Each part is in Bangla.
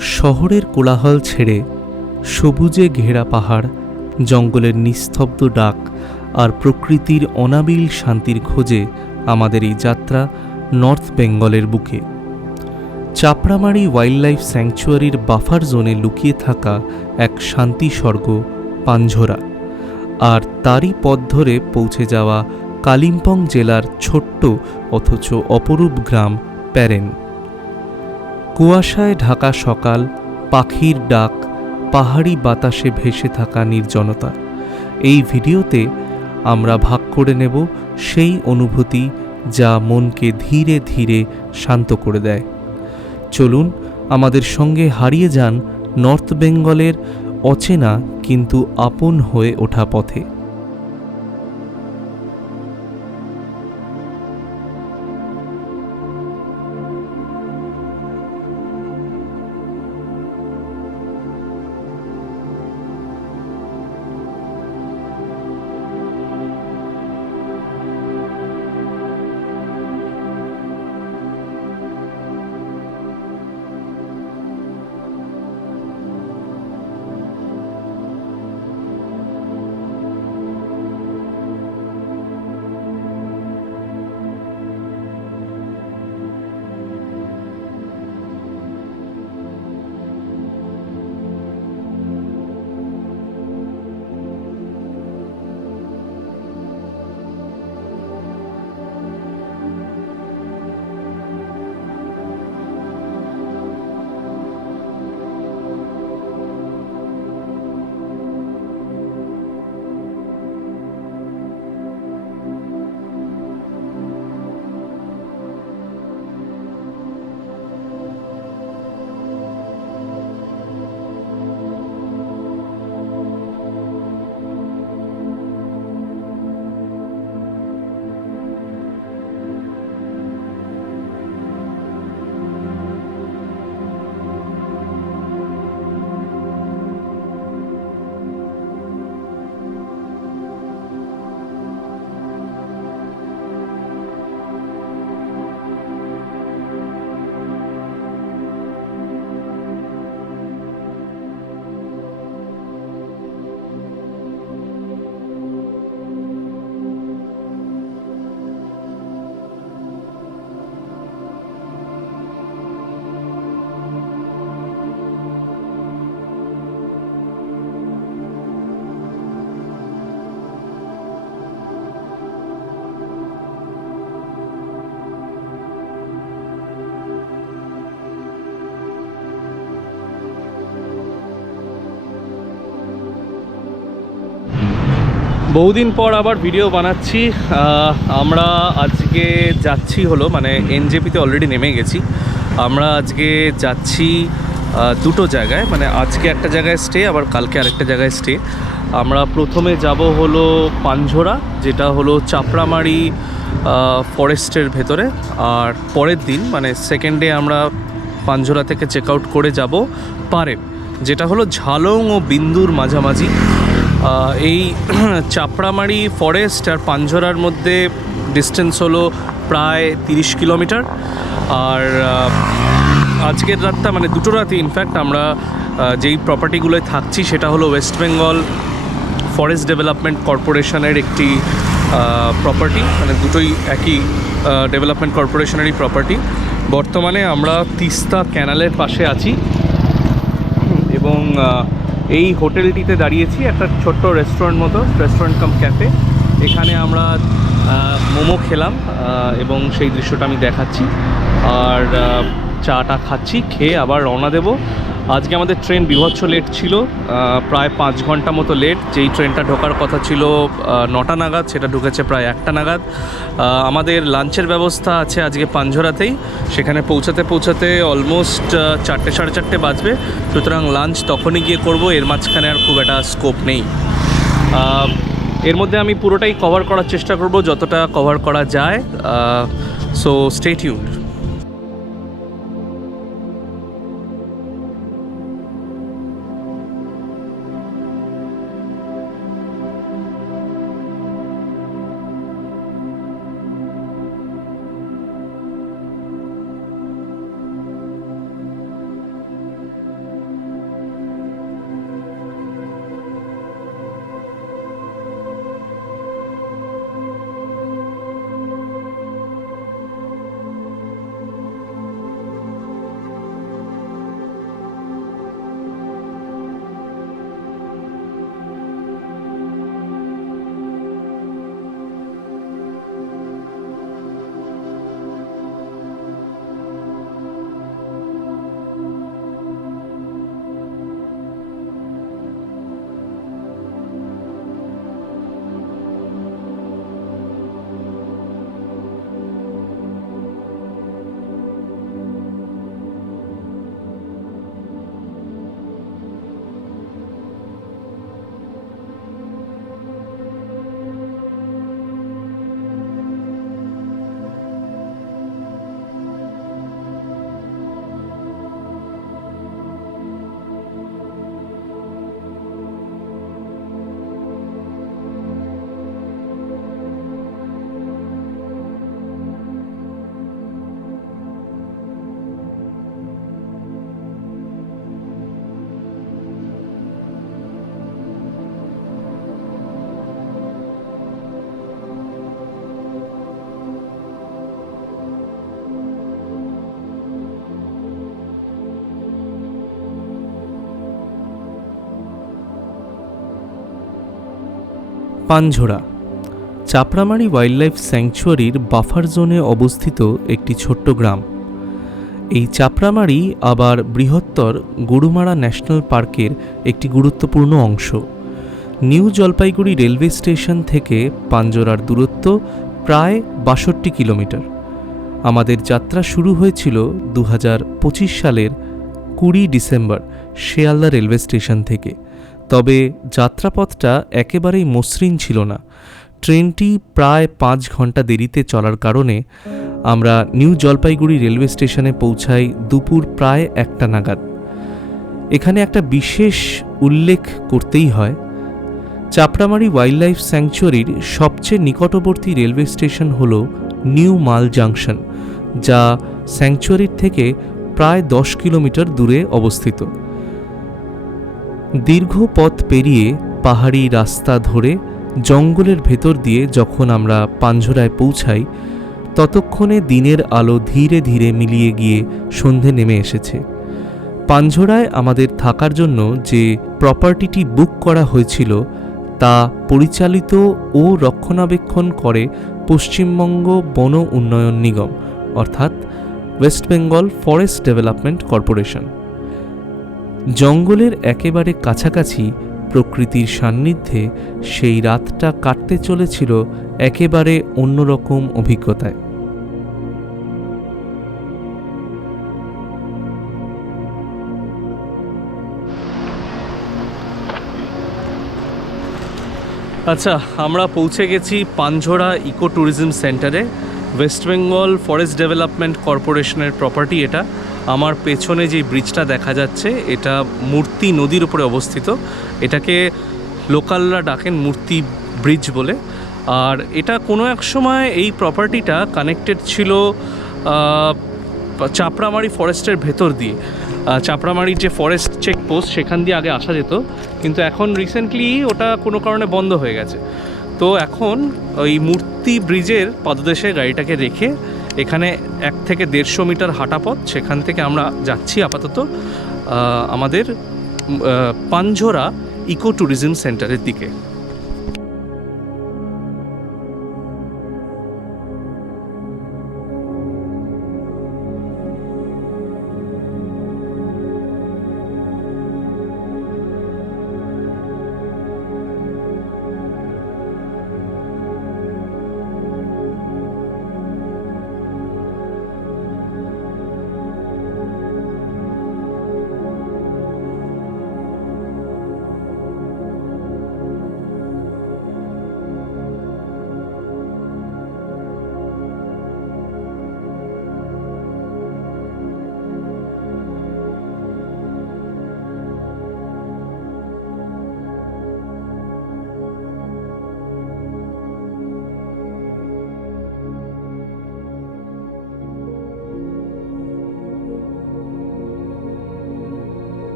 শহরের কোলাহল ছেড়ে সবুজে ঘেরা পাহাড়, জঙ্গলের নিস্তব্ধ ডাক আর প্রকৃতির অনাবিল শান্তির খোঁজে আমাদের এই যাত্রা নর্থ বেঙ্গলের বুকে। চাপড়ামারি ওয়াইল্ড লাইফ স্যাংচুয়ারির বাফার জোনে লুকিয়ে থাকা এক শান্তি স্বর্গ পাঞ্ঝোরা, আর তারই পথ ধরে পৌঁছে যাওয়া কালিম্পং জেলার ছোট্ট অথচ অপরূপ গ্রাম প্যারেন। কুয়াশায় ঢাকা সকাল, পাখির ডাক, পাহাড়ি বাতাসে ভেসে থাকা নির্জনতা। এই ভিডিওতে আমরা ভাগ করে নেব সেই অনুভূতি যা মনকে ধীরে ধীরে শান্ত করে দেয়। চলুন আমাদের সঙ্গে হারিয়ে যান নর্থ বেঙ্গলের অচেনা কিন্তু আপন হয়ে ওঠা পথে। বহুদিন পর আবার ভিডিও বানাচ্ছি। আমরা আজকে যাচ্ছি হলো এনজেপিতে অলরেডি নেমে গেছি। আমরা আজকে যাচ্ছি দুটো জায়গায়, আজকে একটা জায়গায় স্টে, আবার কালকে আরেকটা জায়গায় স্টে। আমরা প্রথমে যাব হলো পাঞ্ঝোরা, যেটা হলো চাপড়ামারি ফরেস্টের ভেতরে, আর পরের দিন সেকেন্ড ডে আমরা পাঞ্ঝোরা থেকে চেক আউট করে যাব পারেন, যেটা হলো ঝালং ও বিন্দুর মাঝামাঝি। এই চাপড়ামারি ফরেস্ট আর পাঞ্ঝোরার মধ্যে ডিস্টেন্স হলো প্রায় 30 কিলোমিটার। আর আজকের রাতটা দুটো রাতে ইনফ্যাক্ট আমরা যেই প্রপার্টিগুলোয় থাকছি সেটা হলো ওয়েস্ট বেঙ্গল ফরেস্ট ডেভেলপমেন্ট কর্পোরেশনের একটি প্রপার্টি, দুটোই একই ডেভেলপমেন্ট কর্পোরেশনেরই প্রপার্টি। বর্তমানে আমরা তিস্তা ক্যানালের পাশে আছি এবং এই হোটেলটিতে দাঁড়িয়েছি, একটা ছোট্ট রেস্টুরেন্ট কাম ক্যাফে। এখানে আমরা মোমো খেলাম এবং সেই দৃশ্যটা আমি দেখাচ্ছি, আর চাটা খাচ্ছি, খেয়ে আবার রওনা দেব। আজকে আমাদের ট্রেন বিভৎস লেট ছিল, প্রায় 5 ঘন্টা মতো লেট। যেই ট্রেনটা ঢোকার কথা ছিল 9টা নাগাদ, সেটা ঢুকেছে প্রায় 1টা নাগাদ। আমাদের লাঞ্চের ব্যবস্থা আছে আজকে পাঞ্ঝোরাতেই, সেখানে পৌঁছাতে অলমোস্ট 4টে সাড়ে 4টে বাজবে। সুতরাং লাঞ্চ তখনই গিয়ে করব, এর মাঝখানে আর খুব একটা স্কোপ নেই। এর মধ্যে আমি পুরোটাই কভার করার চেষ্টা করব যতটা কভার করা যায়। So stay tuned. Panjhora Chapramari wildlife স্যাংচুয়ারির বাফার জোনে অবস্থিত একটি ছোট্ট গ্রাম। এই চাপড়ামারি আবার বৃহত্তর গরুমারা ন্যাশনাল পার্কের একটি গুরুত্বপূর্ণ অংশ। নিউ জলপাইগুড়ি রেলওয়ে স্টেশন থেকে পাঞ্ঝোরার দূরত্ব প্রায় ৬২ কিলোমিটার। আমাদের যাত্রা শুরু হয়েছিল ২০২৫ সালের ২০ ডিসেম্বর শিয়ালদা রেলওয়ে স্টেশন থেকে। তবে যাত্রাপথটা একেবারেই মসৃণ ছিল না। ট্রেনটি প্রায় ৫ ঘন্টা দেরিতে চলার কারণে আমরা নিউ জলপাইগুড়ি রেলওয়ে স্টেশনে পৌঁছাই দুপুর প্রায় ১টা নাগাদ। এখানে একটা বিশেষ উল্লেখ করতেই হয়, চাপড়ামারি ওয়াইল্ড লাইফ স্যাংচুয়ারির সবচেয়ে নিকটবর্তী রেলওয়ে স্টেশন হল নিউ মাল জাংশন, যা স্যাংচুয়ারির থেকে প্রায় ১০ কিলোমিটার দূরে অবস্থিত। দীর্ঘ পথ পেরিয়ে পাহাড়ি রাস্তা ধরে জঙ্গলের ভেতর দিয়ে যখন আমরা পাঞ্ঝোরায় পৌঁছাই, ততক্ষণে দিনের আলো ধীরে ধীরে মিলিয়ে গিয়ে সন্ধে নেমে এসেছে। পাঞ্ঝোরায় আমাদের থাকার জন্য যে প্রপার্টিটি বুক করা হয়েছিল তা পরিচালিত ও রক্ষণাবেক্ষণ করে পশ্চিমবঙ্গ বন উন্নয়ন নিগম, অর্থাৎ West Bengal forest development corporation. জঙ্গলের একেবারে কাছাকাছি প্রকৃতির সান্নিধ্যে সেই রাতটা কাটতে চলেছিল একেবারে অন্যরকম অভিজ্ঞতায়। আচ্ছা, আমরা পৌঁছে গেছি পাঞ্ঝোরা ইকো ট্যুরিজম সেন্টারে। ওয়েস্ট বেঙ্গল ফরেস্ট ডেভেলপমেন্ট কর্পোরেশনের প্রপার্টি এটা। আমার পেছনে যে ব্রিজটা দেখা যাচ্ছে এটা মূর্তি নদীর উপরে অবস্থিত। এটাকে লোকালরা ডাকেন মূর্তি ব্রিজ বলে। আর এটা কোনো এক সময় এই প্রপার্টিটা কানেক্টেড ছিল চাপড়ামারি ফরেস্টের ভেতর দিয়ে। চাপড়ামারির যে ফরেস্ট চেকপোস্ট সেখান দিয়ে আগে আসা যেত, কিন্তু এখন রিসেন্টলি ওটা কোনো কারণে বন্ধ হয়ে গেছে। তো এখন ওই মূর্তি ব্রিজের পাদদেশে গাড়িটাকে রেখে এখানে ১ থেকে ১৫০ মিটার হাঁটা পথ, সেখান থেকে আমরা যাচ্ছি আপাতত আমাদের পাঞ্ঝোরা ইকো ট্যুরিজম সেন্টারের দিকে।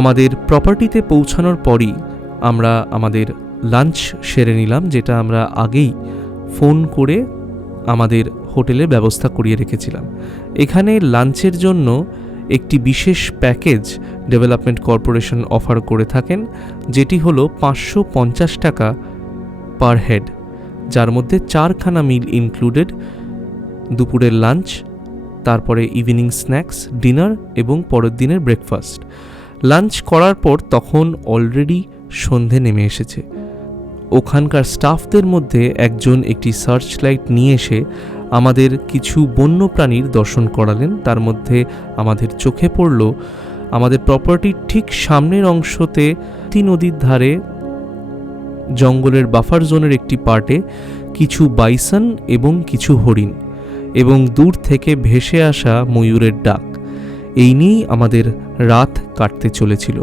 আমাদের প্রপার্টিতে পৌঁছানোর পরই আমরা আমাদের লাঞ্চ সেরে নিলাম, যেটা আমরা আগেই ফোন করে আমাদের হোটেলে ব্যবস্থা করিয়ে রেখেছিলাম। এখানে লাঞ্চের জন্য একটি বিশেষ প্যাকেজ ডেভেলপমেন্ট কর্পোরেশন অফার করে থাকেন, যেটি হলো ৫৫০ টাকা পার হেড, যার মধ্যে 4খানা মিল ইনক্লুডেড, দুপুরের লাঞ্চ, তারপরে ইভিনিং স্ন্যাক্স, ডিনার এবং পরের দিনের ব্রেকফাস্ট। লাঞ্চ করার পর তখন অলরেডি সন্ধে নেমে এসেছে। ওখানকার স্টাফদের মধ্যে একজন একটি সার্চ লাইট নিয়ে এসে আমাদের কিছু বন্যপ্রাণীর দর্শন করালেন। তার মধ্যে আমাদের চোখে পড়ল আমাদের প্রপার্টির ঠিক সামনের অংশতে নদীর ধারে জঙ্গলের বাফার জোনের একটি পার্টে কিছু বাইসন এবং কিছু হরিণ এবং দূর থেকে ভেসে আসা ময়ূরের ডাক। এই নিয়েই আমাদের রাত কাটতে চলেছিল।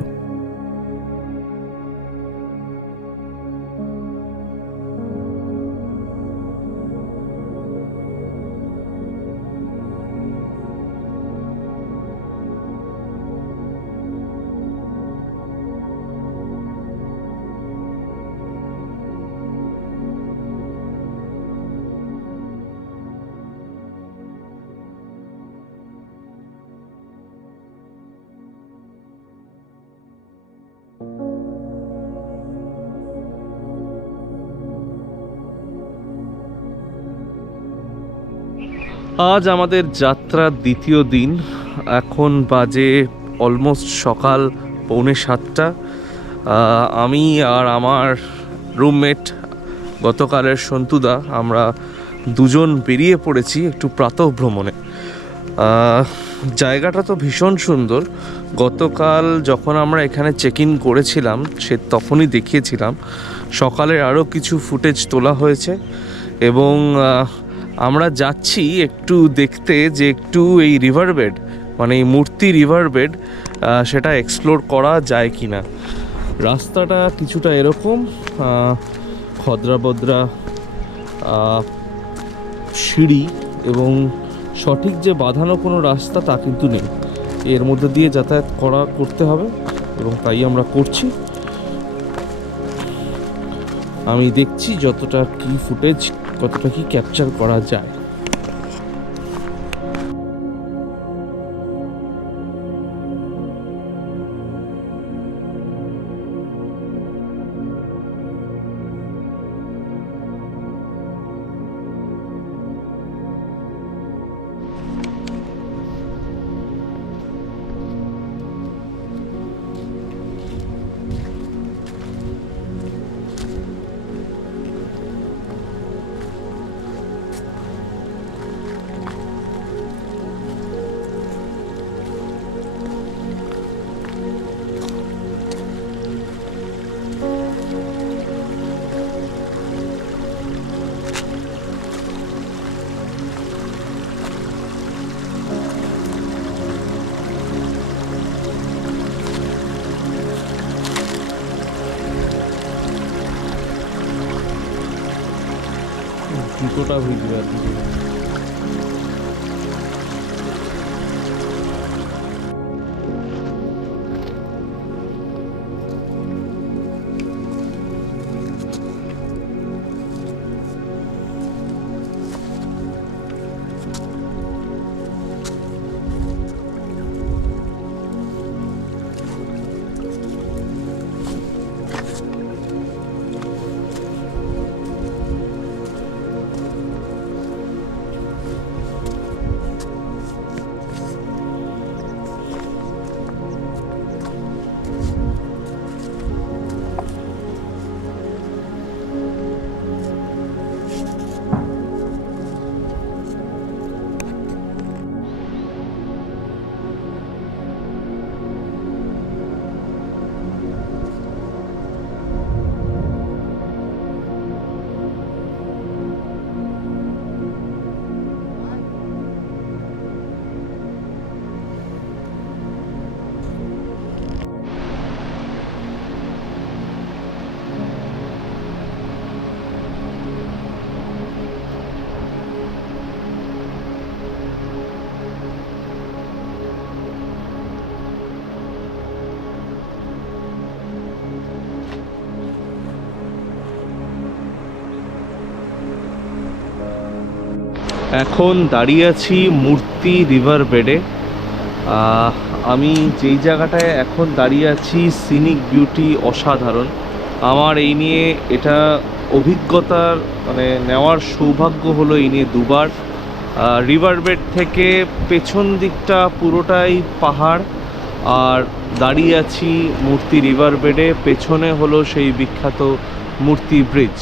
আজ আমাদের যাত্রার দ্বিতীয় দিন। এখন বাজে অলমোস্ট সকাল 6:45। আমি আর আমার রুমমেট গতকালের সন্তুদা আমরা দুজন বেরিয়ে পড়েছি একটু প্রাতঃভ্রমণে। জায়গাটা তো ভীষণ সুন্দর। গতকাল যখন আমরা এখানে চেক ইন করেছিলাম তখনই দেখিয়েছিলাম। সকালের আরও কিছু ফুটেজ তোলা হয়েছে এবং আমরা যাচ্ছি একটু দেখতে যে একটু এই রিভার বেড, মানে এই মূর্তি রিভার বেড, সেটা এক্সপ্লোর করা যায় কি না। রাস্তাটা কিছুটা এরকম খদ্রা সিঁড়ি, এবং সঠিক যে বাঁধানো কোনো রাস্তা তা কিন্তু নেই। এর মধ্যে দিয়ে যাতায়াত করতে হবে এবং তাই আমরা করছি। আমি দেখছি যতটা কি ফুটেজ, কতটা কি ক্যাপচার করা যায়। জুতোটা ভিজবে আর কি। এখন দাঁড়িয়ে আছি মূর্তি রিভার বেডে। আমি যেই জায়গাটায় এখন দাঁড়িয়ে আছি, সিনিক বিউটি অসাধারণ। আমার এই নিয়ে এটা অভিজ্ঞতার মানে নেওয়ার সৌভাগ্য হলো এই নিয়ে দুবার। রিভার বেড থেকে পেছন দিকটা পুরোটাই পাহাড়, আর দাঁড়িয়ে আছি মূর্তি রিভার বেডে। পেছনে হলো সেই বিখ্যাত মূর্তি ব্রিজ।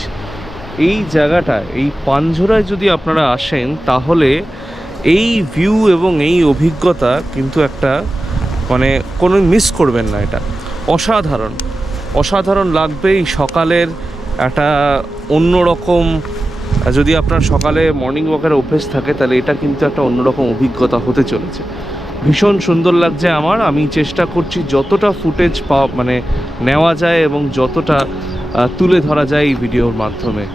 এই জায়গাটায়, এই পাঞ্ঝরায় যদি আপনারা আসেন তাহলে এই ভিউ এবং এই অভিজ্ঞতা কিন্তু একটা মানে কোনো মিস করবেন না। এটা অসাধারণ অসাধারণ লাগবে। এই সকালের একটা অন্যরকম, যদি আপনার সকালে মর্নিং ওয়াকের অভ্যেস থাকে তাহলে এটা কিন্তু একটা অন্যরকম অভিজ্ঞতা হতে চলেছে। ভীষণ সুন্দর লাগছে আমার। আমি চেষ্টা করছি যতটা ফুটেজ মানে নেওয়া যায় এবং যতটা তুলে ধরা যায় এই ভিডিওর মাধ্যমে।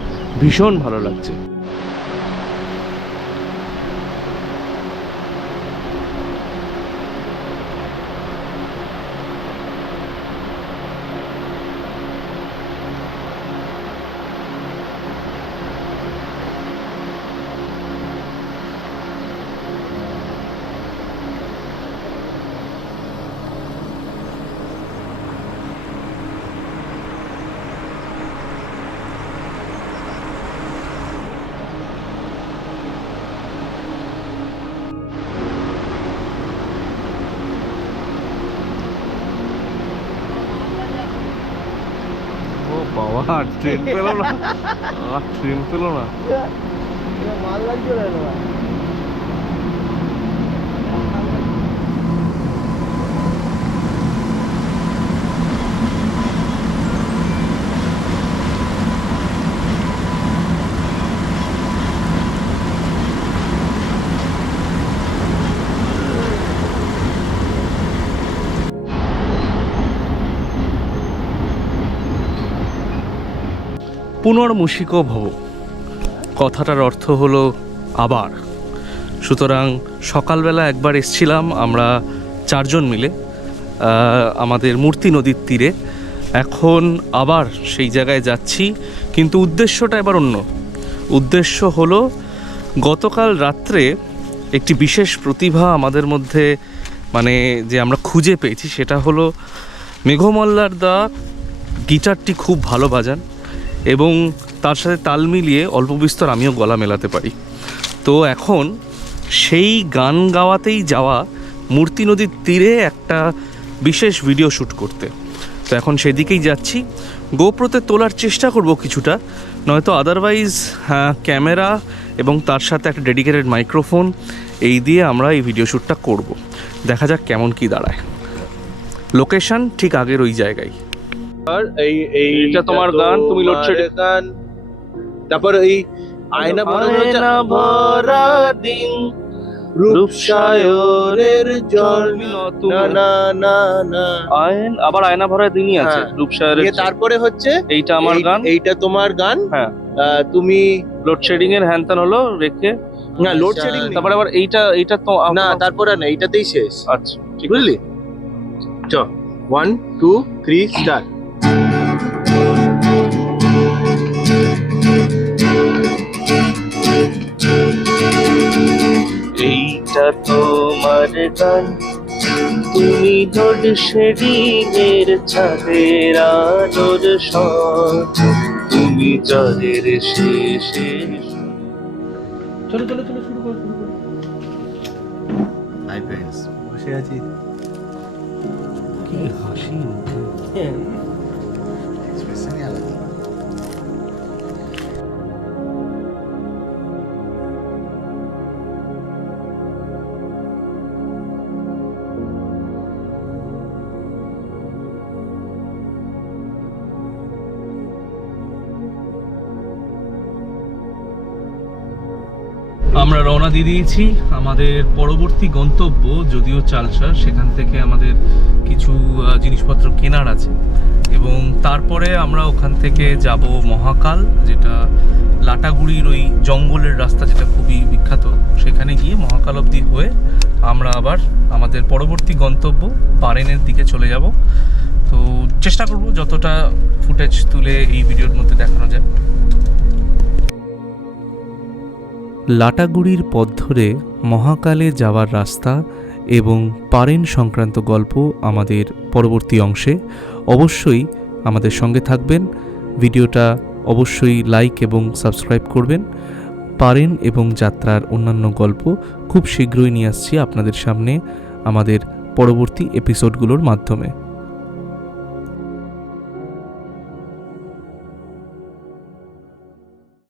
ভীষণ ভালো লাগছে। বাবা ট্রেন পেলো না, ট্রেন পেলো না। মাল লাগছে না পুনর্মূষিকো ভব, কথাটার অর্থ হলো আবার। সুতরাং সকালবেলা একবার এসছিলাম আমরা 4 জন মিলে আমাদের মূর্তি নদীর তীরে, এখন আবার সেই জায়গায় যাচ্ছি, কিন্তু উদ্দেশ্যটা এবার অন্য। উদ্দেশ্য হলো গতকাল রাত্রে একটি বিশেষ প্রতিভা আমাদের মধ্যে মানে যে আমরা খুঁজে পেয়েছি, সেটা হলো মেঘমল্লার দা গিটারটি খুব ভালো বাজান এবং তার সাথে তাল মিলিয়ে অল্প বিস্তর আমিও গলা মেলাতে পারি। তো এখন সেই গান গাওয়াতেই যাওয়া মূর্তি নদীর তীরে একটা বিশেষ ভিডিও শ্যুট করতে। তো এখন সেদিকেই যাচ্ছি, গোপ্রোতে তোলার চেষ্টা করব কিছুটা, নয়তো আদারওয়াইজ ক্যামেরা এবং তার সাথে একটা ডেডিকেটেড মাইক্রোফোন এই দিয়ে আমরা এই ভিডিও শ্যুটটা করব। দেখা যাক কেমন কি দাঁড়ায়। লোকেশন ঠিক আগের ওই জায়গায়। আর এইটা তোমার গান, তুমি লোডশেডিং গান। তারপর এই আয়না ভরা দিন, রূপসায়রের জল, না না না না আয়ন, আবার আয়না ভরা দিনই আছে রূপসায়রের। তারপরে হচ্ছে এইটা আমার গান, এইটা তোমার গান। হ্যাঁ তুমি লোডশেডিং এর হ্যান্তান হলো রেখে, না লোডশেডিং, তারপরে আবার এইটা তো না, তারপরে না, এইটাতেই শেষ। আচ্ছা ঠিক বুঝলি? চ 1 2 3 স্টার্ট। এইটা তোমার গান, তুমি লোডশেডিং এর ছাদের আলোর সঙ্গ, তুমি চাঁদের শেষে। চলো চলো চলো শুরু করো। হাই ফ্রেন্ডস, বসে আছি। কি হাসি, এক্সপ্রেশনই আলাদা। আমরা রওনা দিয়ে দিয়েছি আমাদের পরবর্তী গন্তব্য, যদিও চালসা, সেখান থেকে আমাদের কিছু জিনিসপত্র কেনার আছে এবং তারপরে আমরা ওখান থেকে যাব মহাকাল, যেটা লাটাগুড়ির ওই জঙ্গলের রাস্তা যেটা খুবই বিখ্যাত, সেখানে গিয়ে মহাকাল অবধি হয়ে আমরা আবার আমাদের পরবর্তী গন্তব্য পারেনের দিকে চলে যাব। তো চেষ্টা করব যতটা ফুটেজ তুলে এই ভিডিওর মধ্যে দেখানো যায়। লাটাগুড়ির পথ ধরে মহাকালে যাওয়ার রাস্তা এবং পারেন সংক্রান্ত গল্প আমাদের পরবর্তী অংশে। অবশ্যই আমাদের সঙ্গে থাকবেন, ভিডিওটা অবশ্যই লাইক এবং সাবস্ক্রাইব করবেন। পারেন এবং যাত্রার অন্যান্য গল্প খুব শীঘ্রই নিয়ে আসছি আপনাদের সামনে আমাদের পরবর্তী এপিসোডগুলোর মাধ্যমে।